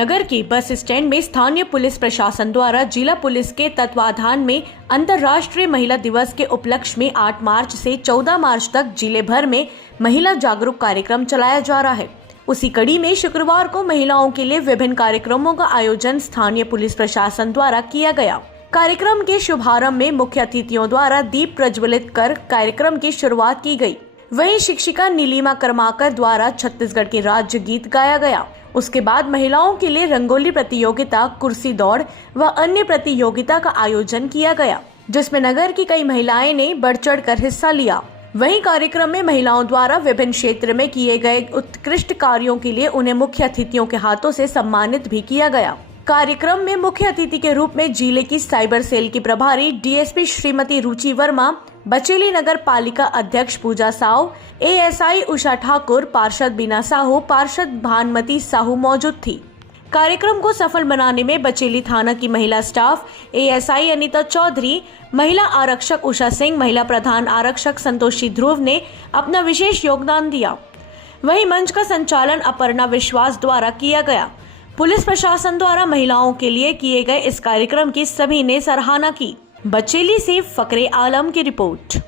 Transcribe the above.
नगर के bus stand में स्थानीय पुलिस प्रशासन द्वारा जिला पुलिस के तत्वाधान में अंतर्राष्ट्रीय महिला दिवस के उपलक्ष्य में 8 मार्च से 14 मार्च तक जिले भर में महिला जागरूक कार्यक्रम चलाया जा रहा है। उसी कड़ी में शुक्रवार को महिलाओं के लिए विभिन्न कार्यक्रमों का आयोजन स्थानीय पुलिस प्रशासन द्वारा किया गया। कार्यक्रम के शुभारंभ में मुख्य अतिथियों द्वारा दीप प्रज्वलित कर कार्यक्रम की शुरुआत की गई। वहीं शिक्षिका नीलिमा कर्माकर द्वारा छत्तीसगढ़ के राज्य गीत गाया गया। उसके बाद महिलाओं के लिए रंगोली प्रतियोगिता, कुर्सी दौड़ व अन्य प्रतियोगिता का आयोजन किया गया, जिसमें नगर की कई महिलाएं ने बढ़ चढ़ कर हिस्सा लिया। वहीं कार्यक्रम में महिलाओं द्वारा विभिन्न क्षेत्र में किए गए उत्कृष्ट कार्यों के लिए उन्हें मुख्य अतिथियों के हाथों से सम्मानित भी किया गया। कार्यक्रम में मुख्य अतिथि के रूप में जिले की साइबर सेल की प्रभारी डीएसपी श्रीमती रुचि वर्मा, बचेली नगर पालिका अध्यक्ष पूजा साव, एएसआई उषा ठाकुर, पार्षद बीना साहू, पार्षद भानुमति साहू मौजूद थी। कार्यक्रम को सफल बनाने में बचेली थाना की महिला स्टाफ, एएसआई अनीता चौधरी, महिला आरक्षक उषा सिंह, महिला प्रधान आरक्षक संतोषी ध्रुव ने अपना विशेष योगदान दिया। वहीं मंच का संचालन अपर्णा विश्वास द्वारा किया गया। पुलिस प्रशासन द्वारा महिलाओं के लिए किए गए इस कार्यक्रम की सभी ने सराहना की। बचेली से फकरे आलम की रिपोर्ट।